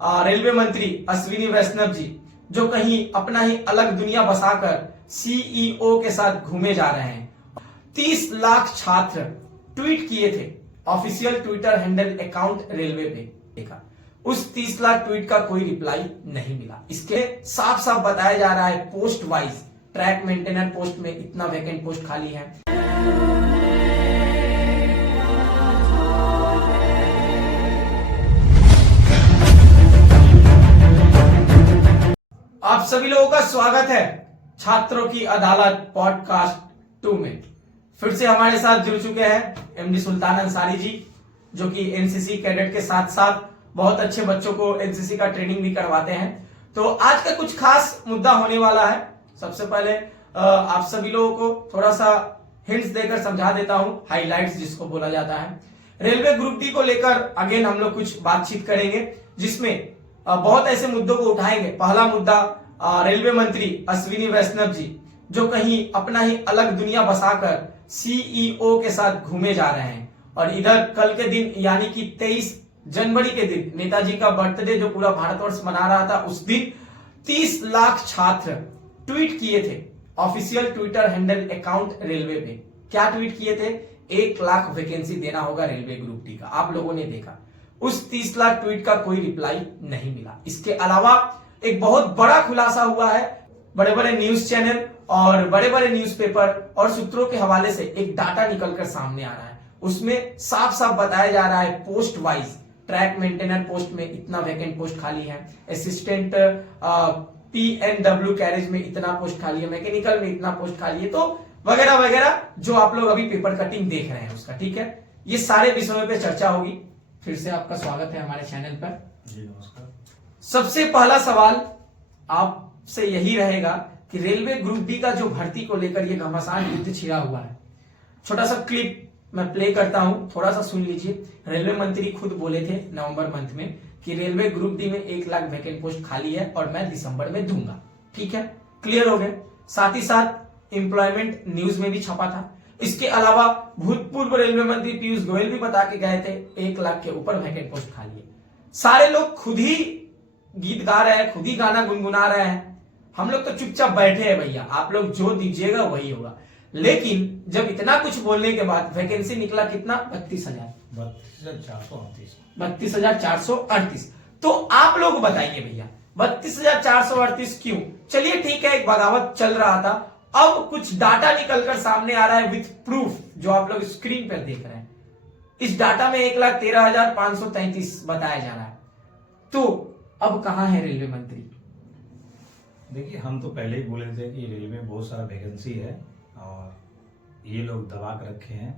Railway मंत्री अश्विनी वैष्णव जी, जो कहीं अपना ही अलग दुनिया बसाकर सीईओ के साथ घूमे जा रहे हैं। 30 लाख छात्र ट्वीट किए थे official Twitter handle account railway पे। देखा उस 30 लाख ट्वीट का कोई रिप्लाई नहीं मिला। इसके साफ साफ बताया जा रहा है post wise track maintainer post में इतना वैकेंट पोस्ट खाली है। आप सभी लोगों का स्वागत है छात्रों की अदालत पॉडकास्ट 2 में। फिर से हमारे साथ जुड़ चुके हैं एमडी सुल्तान अंसारी जी, जो कि एनसीसी कैडेट के साथ साथ बहुत अच्छे बच्चों को एनसीसी का ट्रेनिंग भी करवाते हैं। तो आज का कुछ खास मुद्दा होने वाला है। सबसे पहले आप सभी लोगों को थोड़ा सा हिंट्स देकर समझा देता हूं, हाइलाइट्स जिसको बोला जाता है। रेलवे ग्रुप डी को लेकर अगेन हम लोग कुछ बातचीत करेंगे, जिसमें बहुत ऐसे मुद्दों को उठाएंगे। पहला मुद्दा, रेलवे मंत्री अश्विनी वैष्णव जी, जो कहीं अपना ही अलग दुनिया बसाकर सीईओ के साथ घूमे जा रहे हैं। और इधर कल के दिन यानी कि 23 जनवरी के दिन नेताजी का बर्थडे जो पूरा भारतवर्ष मना रहा था, उस दिन 30 लाख छात्र ट्वीट किए थे official Twitter handle account railway पे। क्या ट्वीट किए थे? 1 लाख वैकेंसी देना होगा रेलवे ग्रुप डी का। आप लोगों ने देखा उस 30 लाख ट्वीट का कोई रिप्लाई नहीं मिला। इसके अलावा एक बहुत बड़ा खुलासा हुआ है। बड़े बड़े न्यूज चैनल और बड़े बड़े न्यूज़पेपर और सूत्रों के हवाले से एक डाटा निकलकर सामने आ रहा है। उसमें साफ साफ बताया जा रहा है post wise track maintainer post में इतना वैकेंट पोस्ट खाली है, असिस्टेंट पीएनडब्ल्यू कैरेज में इतना पोस्ट खाली है, मैकेनिकल में इतना पोस्ट खाली है, तो वगैरह वगैरह जो आप लोग अभी पेपर कटिंग देख रहे हैं उसका। ठीक है, ये सारे विषयों पे चर्चा होगी। फिर से आपका स्वागत है हमारे चैनल पर। जी नमस्कार। सबसे पहला सवाल आपसे यही रहेगा कि रेलवे ग्रुप डी का जो भर्ती को लेकर ये घमासान युद्ध छिड़ा हुआ है। छोटा सा क्लिप मैं प्ले करता हूं, थोड़ा सा सुन लीजिए। रेलवे मंत्री खुद बोले थे नवंबर मंथ में कि रेलवे ग्रुप डी में 1 लाख वैकेंट पोस्ट खाली है और मैं दिसंबर में दूंगा। ठीक है, क्लियर हो गए। साथ ही साथ एम्प्लॉयमेंट न्यूज में भी छपा था। इसके अलावा भूतपूर्व रेलवे मंत्री पीयूष गोयल भी बता के गए थे 1 लाख के ऊपर वैकेंट पोस्ट खाली है। सारे लोग खुद ही गीत गा रहे हैं, खुद ही गाना गुनगुना रहे हैं। हम लोग तो चुपचाप बैठे हैं भैया, आप लोग जो दीजिएगा वही होगा। लेकिन जब इतना कुछ बोलने के बाद वैकेंसी निकला कितना? 32,438। तो आप लोग बताइए भैया 32,438 क्यों? चलिए ठीक है, एक बगावत चल रहा था। अब कुछ डाटा निकलकर सामने आ रहा है विथ प्रूफ, जो आप लोग स्क्रीन पर देख रहे हैं। इस डाटा में 1,13,533 बताया जा रहा है। तो अब कहां है रेलवे मंत्री? देखिए, हम तो पहले ही बोले थे कि रेलवे में बहुत सारा वैकेंसी है और ये लोग दबा के रखे हैं।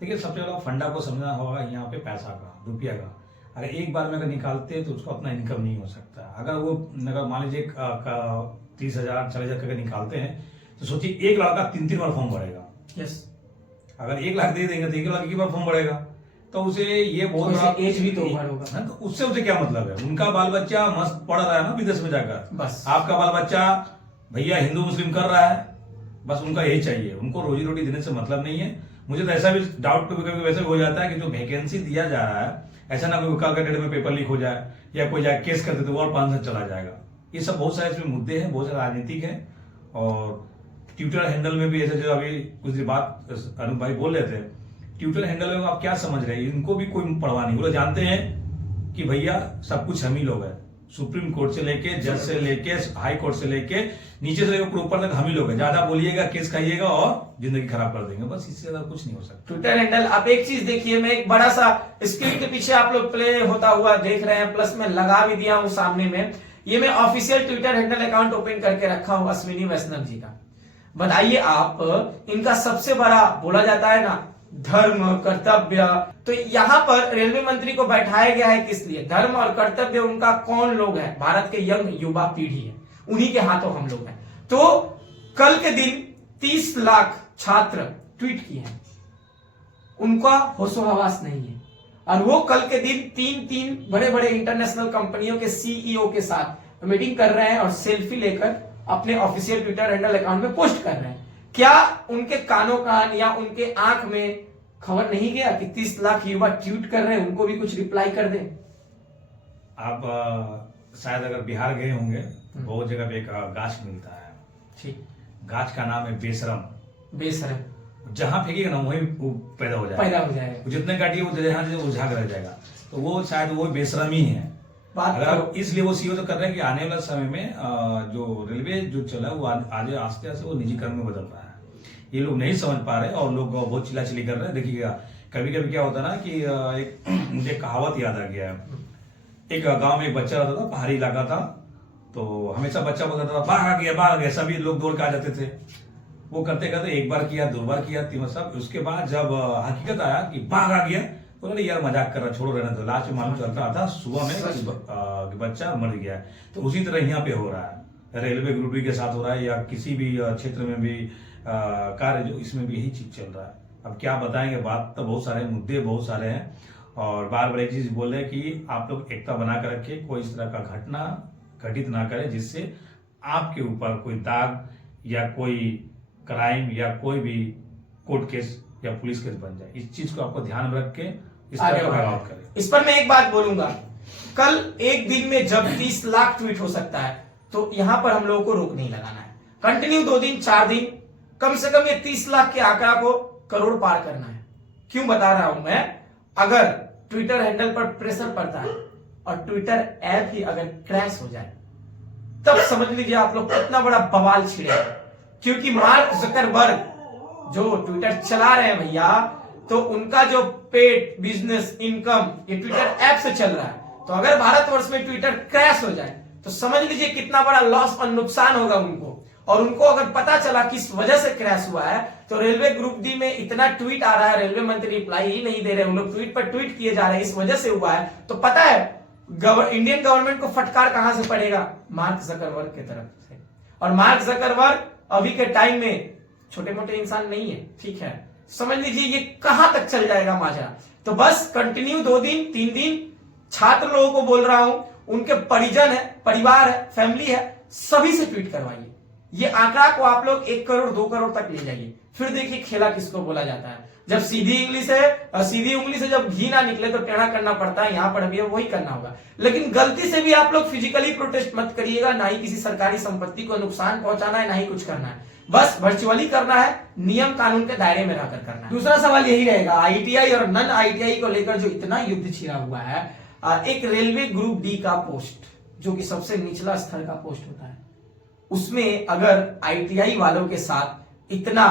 देखिए, सबसे पहला फंडा को समझना होगा यहाँ पे पैसा का, रुपया का। अगर एक बार में अगर निकालते हैं तो उसको अपना इनकम नहीं हो सकता। अगर मान लीजिए 30,000 40,000 का निकालते हैं तो सोचिए 1 लाख का 3 बार फॉर्म भरेगा। यस, अगर 1 लाख दे देंगे तो 1 लाख की बार फॉर्म भरेगा, तो उसे ये बहुत बड़ा एज भी तो ओवर होगा। तो उससे उसे क्या मतलब है? उनका बाल बच्चा मस्त पढ़ रहा है ना विदेश में जाकर, बस आपका बाल बच्चा भैया हिंदू मुस्लिम कर रहा है, बस उनका यही चाहिए। उनको रोजी रोटी देने से मतलब नहीं है। मुझे तो ऐसा भी डाउट कभी वैसे हो जाता है कि जो वैकेंसी दिया जा रहा है, ऐसा ना कोई कल के डेट में पेपर लीक हो जाए या कोई जाए केस कर दे तो वो और 5 साल चला जाएगा। ये सब बहुत सारे इसमें मुद्दे हैं, बहुत सारे राजनीतिक है। और ट्विटर हैंडल में भी ऐसे, जो अभी कुछ देर बाद अनूप भाई बोल रहे थे, ट्विटर हैंडल में आप क्या समझ रहे हैं? इनको भी कोई परवाह नहीं। वो लोग जानते हैं कि भैया सब कुछ हम ही लोग हैं। सुप्रीम कोर्ट से लेके, जज से लेके, हाई कोर्ट से लेके, नीचे से लेकर ऊपर तक हम ही लोग हैं। ज्यादा बोलिएगा केस खाइएगा और जिंदगी खराब कर देंगे, बस इससे ज्यादा कुछ नहीं हो सकता। ट्विटर हैंडल, आप एक चीज देखिए, मैं एक बड़ा सा स्क्रीन के पीछे आप लोग प्ले होता हुआ देख रहे हैं, प्लस में लगा भी दिया हूं सामने में। ये मैं official Twitter handle account open करके रखा हूं अश्विनी वैष्णव जी का। बताइए आप, इनका सबसे बड़ा बोला जाता है ना धर्म कर्तव्य, तो यहाँ पर रेलवे मंत्री को बैठाया गया है किस लिए? धर्म और कर्तव्य उनका कौन लोग है? भारत के यंग युवा पीढ़ी है, उन्हीं के हाथों हम लोग हैं। तो कल के दिन 30 लाख छात्र ट्वीट किए हैं, उनका होशोहवास नहीं है। और वो कल के दिन 3 बड़े बड़े इंटरनेशनल कंपनियों के सीईओ के साथ मीटिंग कर रहे हैं और सेल्फी लेकर अपने ऑफिशियल ट्विटर हैंडल अकाउंट में पोस्ट कर रहे हैं। क्या उनके कानों कान या उनके आंख में खबर नहीं गया कि 30 लाख युवा ट्वीट कर रहे हैं, उनको भी कुछ रिप्लाई कर दें? आप शायद अगर बिहार गए होंगे तो बहुत जगह पे एक गाछ मिलता है, ठीक, गाछ का नाम है बेशरम। बेशरम, जहां फेंकेगा ना वहीं वो पैदा हो जाएगा, पैदा हो जाएगा। वो जितने काटिए वो जहाँ वो झाग रह जाएगा, तो वो शायद वो बेशरम ही है। बात अगर तो इसलिए वो सीओ तो कर रहे हैं कि आने वाले समय में जो रेलवे जो चला वो आगे आस्ते आस्ते वो निजीकरण में बदल रहा है। ये लोग नहीं समझ पा रहे और लोग बहुत चिल्लाचिल्ली कर रहे हैं। देखिएगा कभी कभी क्या होता है ना कि एक मुझे कहावत याद आ गया है। एक गांव में एक बच्चा रहता था, पहाड़ी इलाका था, तो हमेशा बच्चा बोलता था बाघ आ गया, सभी लोग दौड़ के आ जाते थे। वो करते करते एक बार किया, दो बार किया, तीन बार, उसके बाद जब हकीकत आया कि बाघ आ गया तो बोले यार मजाक कर रहा, छोड़ो रहना। तो लास्ट में मालूम चलता था सुबह में कि बच्चा मर गया है। तो उसी तरह यहाँ पे हो रहा है, रेलवे ग्रुप डी के साथ हो रहा है, या किसी भी क्षेत्र में भी कार्य जो इसमें भी यही चीज चल रहा है। अब क्या बताएंगे, बात तो बहुत सारे, मुद्दे बहुत सारे हैं, और बार बार एक चीज बोल रहे हैं कि आप लोग एकता बना कर रखे, कोई इस तरह का घटना घटित ना करे जिससे आपके ऊपर कोई दाग या कोई क्राइम या कोई भी कोर्ट केस या पुलिस केस बन जाए। इस चीज को आपको ध्यान में रख के इस तरह का बगावत करें। इस पर मैं एक बात बोलूंगा, कल एक दिन में जब 30 लाख ट्वीट हो सकता है तो यहां पर हम लोगों को रोक नहीं लगाना है। कंटिन्यू 2 दिन 4 दिन कम से कम ये 30 लाख के आंकड़ा को करोड़ पार करना है। क्यों बता रहा हूं मैं, अगर ट्विटर हैंडल पर प्रेशर पड़ता है और ट्विटर ऐप ही अगर क्रैश हो जाए तब समझ लीजिए आप लोग कितना बड़ा बवाल छिड़ेगा। क्योंकि मार्क जकरबर्ग जो ट्विटर चला रहे हैं भैया, तो उनका जो पेड बिजनेस इनकम ये ट्विटर ऐप से चल रहा है। तो अगर भारतवर्ष में ट्विटर क्रैश हो जाए तो समझ लीजिए कितना बड़ा लॉस और नुकसान होगा उनको। और उनको अगर पता चला किस वजह से क्रैश हुआ है, तो रेलवे ग्रुप डी में इतना ट्वीट आ रहा है, रेलवे मंत्री रिप्लाई ही नहीं दे रहे, उन लोग ट्वीट पर ट्वीट किए जा रहे हैं, इस वजह से हुआ है, तो पता है इंडियन गवर्नमेंट को फटकार कहां से पड़ेगा, मार्क जकरबर्ग की तरफ से। और मार्क जकरबर्ग अभी के टाइम में छोटे मोटे इंसान नहीं है, ठीक है, समझ लीजिए ये कहां तक चल जाएगा माजरा। तो बस कंटिन्यू 2 दिन 3 दिन छात्र लोगों को बोल रहा हूं, उनके परिजन है, परिवार है, फैमिली है, सभी से ट्वीट करवाइए। ये आंकड़ा को आप लोग 1 करोड़ 2 करोड़ तक ले जाइए, फिर देखिए खेला किसको बोला जाता है। जब सीधी उंगली से जब घी ना निकले तो टेढ़ा करना पड़ता है, यहां पर भी वही करना होगा। लेकिन गलती से भी आप लोग फिजिकली प्रोटेस्ट मत करिएगा, ना ही किसी सरकारी संपत्ति को नुकसान पहुंचाना है, ना ही कुछ करना है, बस वर्चुअली करना है, नियम कानून के दायरे में रहकर करना है। दूसरा सवाल यही रहेगा, आईटीआई और नन आईटीआई को लेकर जो इतना युद्ध छिड़ा हुआ है, एक रेलवे ग्रुप डी का पोस्ट जो कि सबसे निचला स्तर का पोस्ट होता है, उसमें अगर आईटीआई वालों के साथ इतना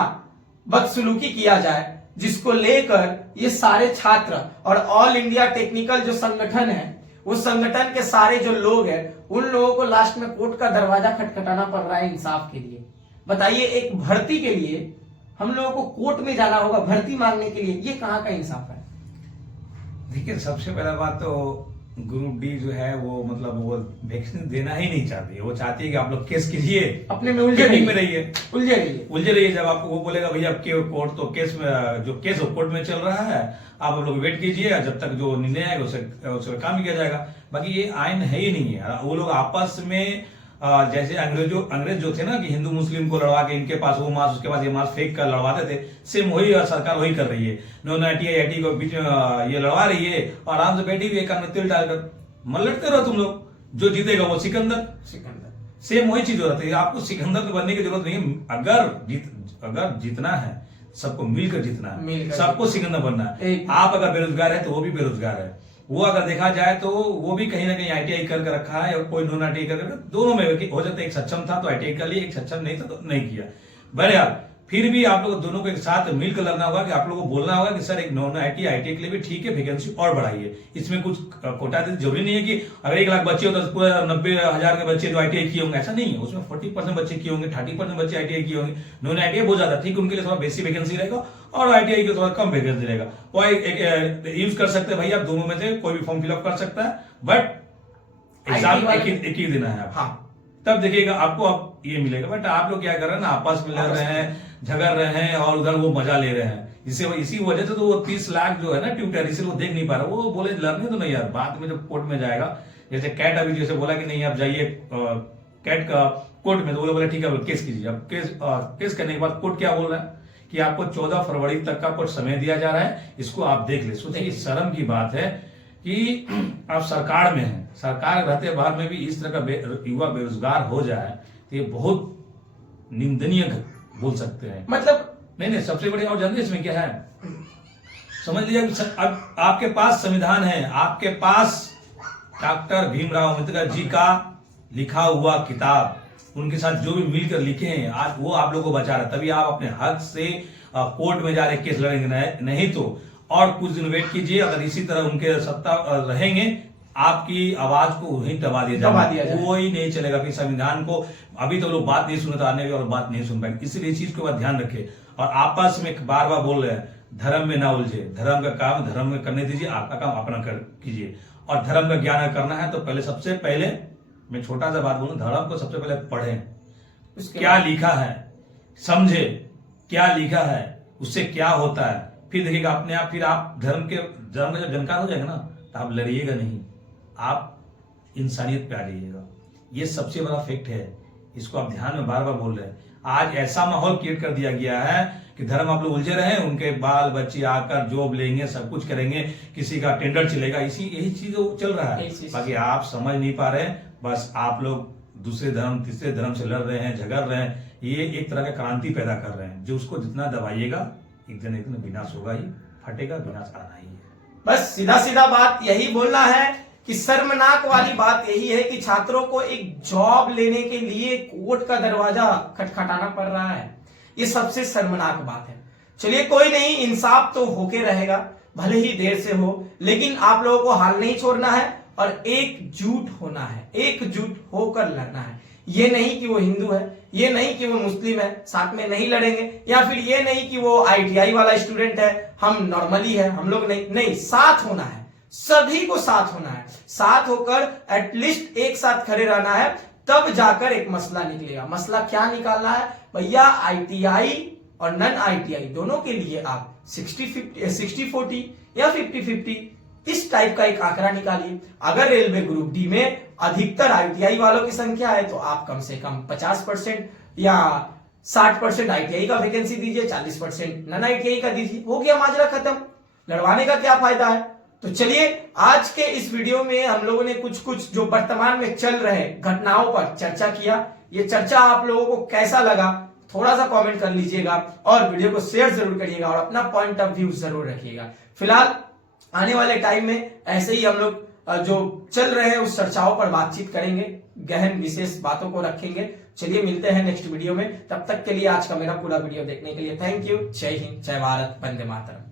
बदसलूकी किया जाए, जिसको लेकर ये सारे छात्र और ऑल इंडिया टेक्निकल जो संगठन है, उस संगठन के सारे जो लोग हैं, उन लोगों को लास्ट में कोर्ट का दरवाजा खटखटाना पड़ रहा है इंसाफ के लिए। बताइए, एक भर्ती के लिए हम लोगों को कोर्ट में जाना होगा भर्ती मांगने के लिए, ये कहां का इंसाफ है? देखिए, सबसे पहला बात तो ग्रुप डी जो है वो मतलब वो वैक्सीन देना ही नहीं चाहती है। वो चाहती है कि आप लोग केस कीजिए, अपने में उलझे में रहिए, उलझे रहिए। जब आपको वो बोलेगा भैया आपके कोर्ट तो केस में जो केस कोर्ट में चल रहा है, आप लोग वेट कीजिए, जब तक जो निर्णय आएगा उससे काम किया जाएगा। बाकी ये आयन है ही नहीं है। वो लोग आपस में जैसे अंग्रेज जो थे ना कि हिंदू मुस्लिम को लड़वा के इनके पास वो मार्क्स उसके पास ये मार्क्स फेंक कर लड़वाते थे, सेम वही सरकार वही कर रही है। नॉन आईटी को बीच में ये लड़वा रही है, और आराम से बैठी हुई कान में तिल डालकर मन लड़ते रहो तुम लोग, जो जीतेगा वो सिकंदर। सेम वही चीज हो रही है। आपको सिकंदर तो बनने की जरूरत नहीं है। अगर जीतना है सबको मिलकर जीतना है, सबको सिकंदर बनना है। आप अगर बेरोजगार है तो वो भी बेरोजगार है, वो अगर देखा जाए तो वो भी कहीं ना कहीं आईटीआई करके रखा है, और कोई नॉन आईटीआई करके, दोनों में हो जाता है। एक सक्षम था तो आईटीआई कर लिया, एक सक्षम नहीं था तो नहीं किया। बहरहाल फिर भी आप लोग दोनों को एक साथ मिलकर लड़ना होगा कि आप लोगों को बोलना होगा कि सर एक नॉन आईटीआई के लिए भी ठीक है, वैकेंसी और बढ़ाइए। इसमें कुछ कोटा जरूरी नहीं है कि अगर 1 लाख बच्चे हो तो पूरा 90,000 के बच्चे तो आईटीआई किए होंगे, ऐसा नहीं है। उसमें 40% बच्चे किए होंगे, 30% बच्चे आईटीआई किए होंगे। नॉन आईटीआई बहुत ज्यादा ठीक, उनके लिए थोड़ा बेसी वैकेंसी रहेगा, और आईटीआई के थोड़ा कम वैकेंसी रहेगा। वो यूज कर सकते हैं भैया, आप दोनों में से कोई भी फॉर्म फिलअप कर सकता है, बट एग्जाम एक ही देना है। हाँ, तब देखिएगा आपको अब ये मिलेगा। बट आप लोग क्या कर रहे हैं ना, आपस में लड़ रहे हैं, झगड़ रहे हैं, और उधर वो मजा ले रहे हैं। इसी वजह से तो वो 30 लाख जो है ना ट्विटर, इसलिए वो देख नहीं पा रहा। वो बोले लड़ने तो नहीं यार, बाद में जब कोर्ट में जाएगा, जैसे कैट अभी जैसे बोला कि नहीं आप जाइए कैट का कोर्ट में, तो वो बोले ठीक है केस कीजिए। अब केस करने के बाद कोर्ट क्या बोल रहा है कि आपको 14 फरवरी तक का कुछ समय दिया जा रहा है, इसको आप देख ले। सोचिए शर्म की बात है कि आप सरकार में हैं, सरकार रहते बाहर में भी इस तरह का युवा बेरोजगार हो जाए तो ये बहुत निंदनीय बोल सकते हैं। मतलब नहीं, सबसे बड़ी और जानते इसमें क्या है, समझ लीजिए अब आपके पास संविधान है, आपके पास डॉक्टर भीमराव अंबेडकर जी का लिखा हुआ किताब, उनके साथ जो भी मिलकर लिखे हैं, आज वो आप लोगों को बचा रहा है। तभी आप अपने हक से कोर्ट में जा रहे केस लड़ेंगे, नहीं तो और कुछ दिन वेट कीजिए। अगर इसी तरह उनके सत्ता रहेंगे, आपकी आवाज को वहीं दबा दिया जाएगा, कोई नहीं चलेगा। फिर संविधान को अभी तो लोग बात नहीं सुने, तो आने भी और बात नहीं सुन पाएंगे। इसलिए इस चीज को ध्यान रखे और आपस में बार बार बोल रहे हैं धर्म में ना उलझे, धर्म का काम धर्म में करने दीजिए, आपका काम अपना कीजिए। और धर्म का ज्ञान करना है तो पहले सबसे पहले मैं छोटा सा बात बोलूं, धर्म को सबसे पहले पढ़ें, क्या लिखा है समझे, क्या लिखा है उससे क्या होता है, फिर देखिएगा अपने आप। फिर आप धर्म का जब जानकार हो जाएगा ना, तो आप लड़िएगा नहीं, आप इंसानियत पे आ जाइएगा। ये सबसे बड़ा फैक्ट है, इसको आप ध्यान में बार बार बोल रहे हैं। आज ऐसा माहौल क्रिएट कर दिया गया है कि धर्म आप लोग उलझे रहे, उनके बाल बच्चे आकर जॉब लेंगे, सब कुछ करेंगे, किसी का टेंडर चलेगा, यही चीज चल रहा है। बाकी आप समझ नहीं पा रहे हैं, बस आप लोग दूसरे धर्म तीसरे धर्म से लड़ रहे हैं, झगड़ रहे हैं। ये एक तरह का क्रांति पैदा कर रहे हैं, जो उसको जितना दबाइएगा एक दिन विनाश होगा ही, फटेगा, विनाश आना ही है। बस सीधा सीधा बात यही बोलना है कि शर्मनाक वाली बात यही है कि छात्रों को एक जॉब लेने के लिए कोर्ट का दरवाजा खटखटाना पड़ रहा है। ये सबसे शर्मनाक बात है। चलिए कोई नहीं, इंसाफ तो होके रहेगा, भले ही देर से हो, लेकिन आप लोगों को हाल नहीं छोड़ना है और एकजुट होना है, एकजुट होकर लड़ना है। ये नहीं कि वो हिंदू है, ये नहीं कि वो मुस्लिम है, साथ में नहीं लड़ेंगे, या फिर ये नहीं कि वो ITI वाला स्टूडेंट है, हम नॉर्मली है, हम लोग नहीं, साथ होना है, सभी को साथ होना है। साथ होकर एटलीस्ट एक साथ खड़े रहना है, तब जाकर एक मसला निकलेगा। मसला क्या निकालना है भैया? ITI और नॉन ITI दोनों के लिए आप 60-40 या 50-50 इस टाइप का एक आंकड़ा निकालिए। अगर रेलवे ग्रुप डी में अधिकतर ITI वालों की संख्या है तो आप कम से कम 50% या 60% ITI का वैकेंसी दीजिए, 40% नॉन ITI का दीजिए, हो गया माजरा खत्म। लड़वाने का क्या फायदा है? तो चलिए आज के इस वीडियो में हम लोगों ने कुछ जो वर्तमान में चल रहे घटनाओं पर चर्चा किया। ये चर्चा आप लोगों को कैसा लगा थोड़ा सा कमेंट कर लीजिएगा और वीडियो को शेयर जरूर करिएगा और अपना पॉइंट ऑफ व्यू जरूर रखिएगा। फिलहाल आने वाले टाइम में ऐसे ही हम लोग जो चल रहे हैं उस चर्चाओं पर बातचीत करेंगे, गहन विशेष बातों को रखेंगे। चलिए मिलते हैं नेक्स्ट वीडियो में, तब तक के लिए आज का मेरा पूरा वीडियो देखने के लिए थैंक यू। जय हिंद, जय भारत, वंदे मातरम।